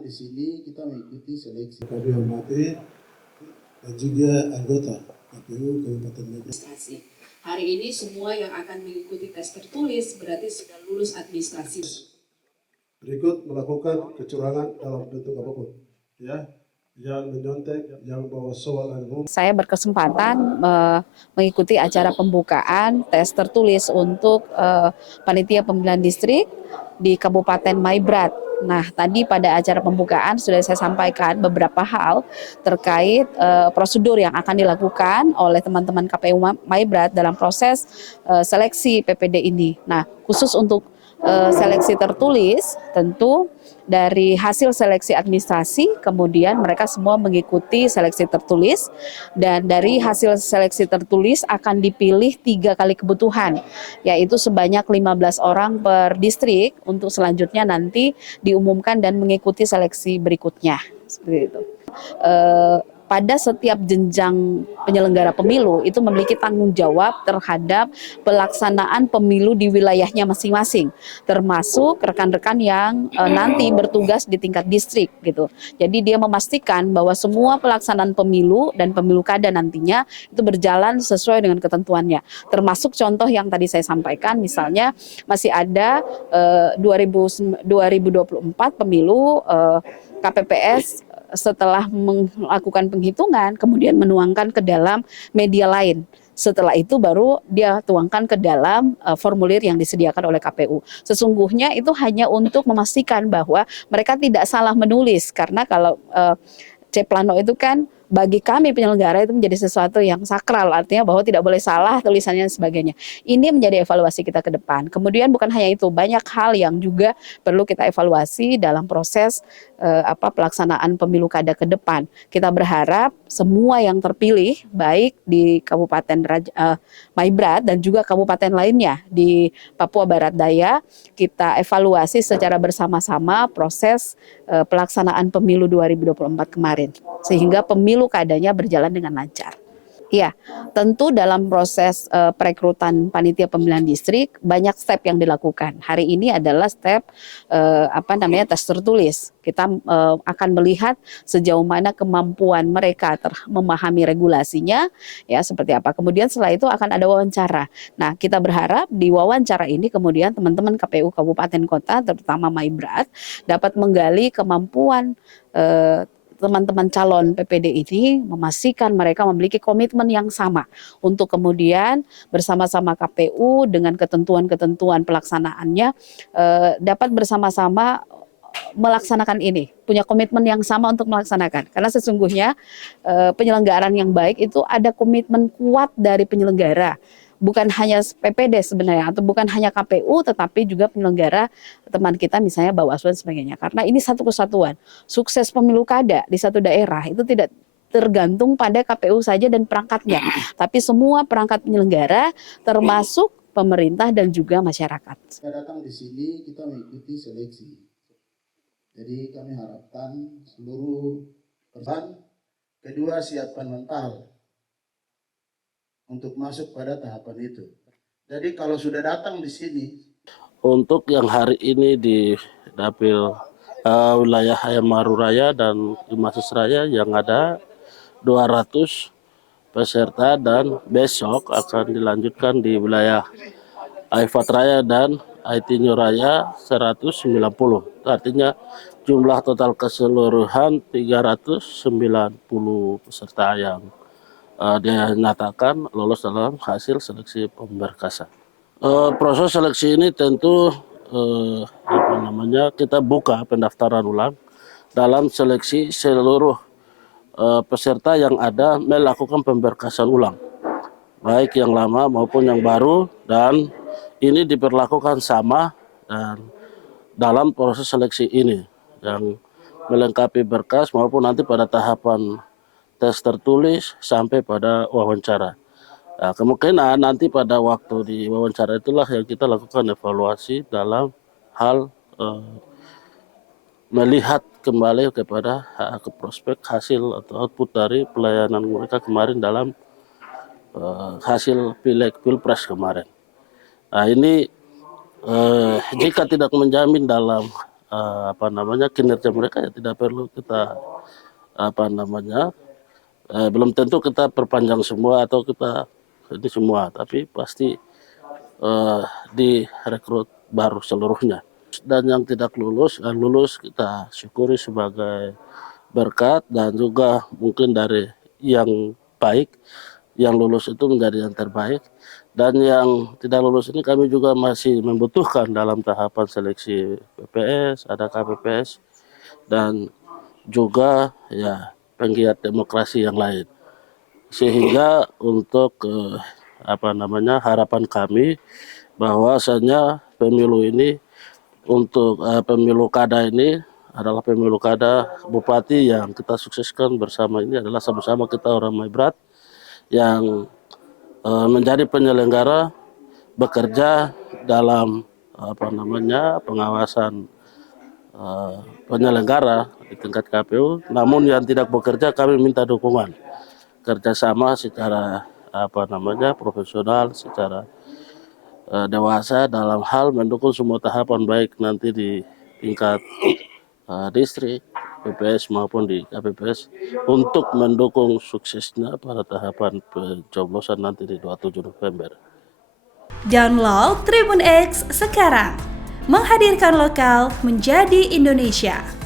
datang di sini kita mengikuti seleksi. Kami hormati dan juga anggota KPU Kabupaten Maibrat. Hari ini semua yang akan mengikuti tes tertulis berarti sudah lulus administrasi. Berikut melakukan kecurangan dalam bentuk apapun, ya, yang menyontek, yang bawa soal umum. Saya berkesempatan mengikuti acara pembukaan tes tertulis untuk panitia pemilihan distrik di Kabupaten Maibrat. Nah, tadi pada acara pembukaan sudah saya sampaikan beberapa hal terkait prosedur yang akan dilakukan oleh teman-teman KPU Maibrat dalam proses seleksi PPD ini. Nah, khusus untuk seleksi tertulis, tentu dari hasil seleksi administrasi, kemudian mereka semua mengikuti seleksi tertulis, dan dari hasil seleksi tertulis akan dipilih 3 kali kebutuhan, yaitu sebanyak 15 orang per distrik untuk selanjutnya nanti diumumkan dan mengikuti seleksi berikutnya. Seperti itu. Pada setiap jenjang penyelenggara pemilu itu memiliki tanggung jawab terhadap pelaksanaan pemilu di wilayahnya masing-masing, termasuk rekan-rekan yang nanti bertugas di tingkat distrik gitu. Jadi dia memastikan bahwa semua pelaksanaan pemilu dan pemilu kada nantinya itu berjalan sesuai dengan ketentuannya. Termasuk contoh yang tadi saya sampaikan, misalnya masih ada 2024 pemilu KPPS setelah melakukan penghitungan, kemudian menuangkan ke dalam media lain. Setelah itu baru dia tuangkan ke dalam formulir yang disediakan oleh KPU. Sesungguhnya itu hanya untuk memastikan bahwa mereka tidak salah menulis, karena kalau C Plano itu kan bagi kami penyelenggara itu menjadi sesuatu yang sakral, artinya bahwa tidak boleh salah tulisannya dan sebagainya. Ini menjadi evaluasi kita ke depan. Kemudian bukan hanya itu, banyak hal yang juga perlu kita evaluasi dalam proses pelaksanaan pemilu kada ke depan. Kita berharap semua yang terpilih baik di Kabupaten Maibrat dan juga kabupaten lainnya di Papua Barat Daya, kita evaluasi secara bersama-sama proses pelaksanaan pemilu 2024 kemarin, sehingga pemilu kadanya berjalan dengan lancar. Ya, tentu dalam proses perekrutan panitia pemilihan distrik banyak step yang dilakukan. Hari ini adalah step tes tertulis. Kita akan melihat sejauh mana kemampuan mereka memahami regulasinya, ya seperti apa. Kemudian setelah itu akan ada wawancara. Nah, kita berharap di wawancara ini kemudian teman-teman KPU Kabupaten Kota, terutama Maibrat, dapat menggali kemampuan teman-teman calon PPD ini, memastikan mereka memiliki komitmen yang sama untuk kemudian bersama-sama KPU dengan ketentuan-ketentuan pelaksanaannya dapat bersama-sama melaksanakan ini, punya komitmen yang sama untuk melaksanakan. Karena sesungguhnya penyelenggaraan yang baik itu ada komitmen kuat dari penyelenggara. Bukan hanya PPD sebenarnya, atau bukan hanya KPU, tetapi juga penyelenggara teman kita misalnya Bawaslu dan sebagainya. Karena ini satu kesatuan. Sukses pemilu kada di satu daerah itu tidak tergantung pada KPU saja dan perangkatnya, tapi semua perangkat penyelenggara termasuk pemerintah dan juga masyarakat. Kita datang di sini kita mengikuti seleksi. Jadi kami harapkan seluruh peserta, kedua siapkan mental untuk masuk pada tahapan itu. Jadi kalau sudah datang di sini. Untuk yang hari ini di dapil wilayah Ayamaru Raya dan Imasus Raya yang ada 200 peserta, dan besok akan dilanjutkan di wilayah Aifat Raya dan Aitinyo Raya 190. Artinya jumlah total keseluruhan 390 peserta yang dinyatakan lolos dalam hasil seleksi pemberkasan. Proses seleksi ini tentu kita buka pendaftaran ulang dalam seleksi seluruh peserta yang ada melakukan pemberkasan ulang, baik yang lama maupun yang baru, dan ini diberlakukan sama dan dalam proses seleksi ini yang melengkapi berkas maupun nanti pada tahapan tes tertulis sampai pada wawancara. Nah, kemungkinan nanti pada waktu di wawancara itulah yang kita lakukan evaluasi dalam hal melihat kembali kepada prospek hasil atau output dari pelayanan mereka kemarin dalam hasil Pileg Pilpres kemarin. Nah, ini jika tidak menjamin dalam kinerja mereka ya tidak perlu kita belum tentu kita perpanjang semua atau kita ini semua, tapi pasti direkrut baru seluruhnya. Dan yang tidak lulus, lulus kita syukuri sebagai berkat, dan juga mungkin dari yang baik, yang lulus itu menjadi yang terbaik. Dan yang tidak lulus ini kami juga masih membutuhkan dalam tahapan seleksi PPS, ada KPPS, dan juga ya penggiat demokrasi yang lain. Sehingga untuk harapan kami bahwasanya pemilu ini untuk pemilu kada ini adalah pemilu kada bupati yang kita sukseskan bersama. Ini adalah sama-sama kita orang Maibrat yang menjadi penyelenggara, bekerja dalam pengawasan penyelenggara di tingkat KPU. Namun yang tidak bekerja kami minta dukungan kerjasama secara profesional, secara dewasa dalam hal mendukung semua tahapan, baik nanti di tingkat distrik, PPS maupun di KPPS, untuk mendukung suksesnya pada tahapan pencoblosan nanti di 27 November. Download Tribun X sekarang, menghadirkan lokal menjadi Indonesia.